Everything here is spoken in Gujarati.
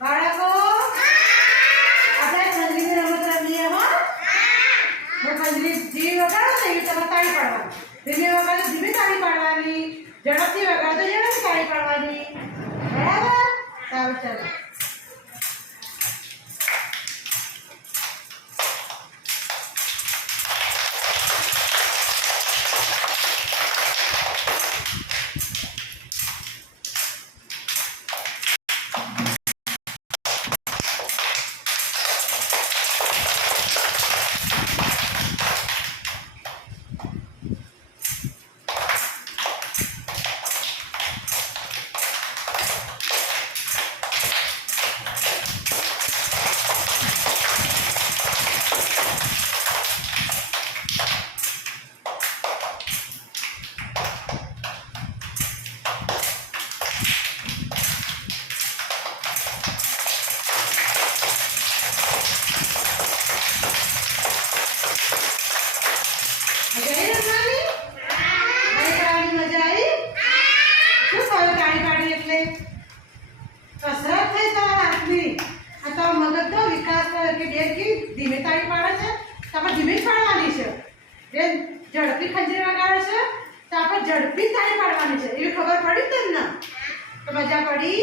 બાળકો આપણે ખંજરીની રમત રમીએ હો. હું ખંજરી ધીમી વગાડો ને એવી તમે તાળી પાડવાની. ધીમી વગાડો ધીમી તાળી પાડવાની. ઝડપથી વગાડો ઝડપથી તાળી પાડવાની. બરાબર? સારું ચાલો. कसरत થઈ તમારા હાથની. આ તો મગજનો વિકાસ કરે કે બેન કી ધીમે તાળી પાડે છે તો આપણે ધીમે જ પાડવાની છે. બેન ઝડપી ખંજરી વગાડે છે તો આપણે ઝડપી તાળી પાડવાની છે. એવી ખબર પડી તમને? તો મજા પડી?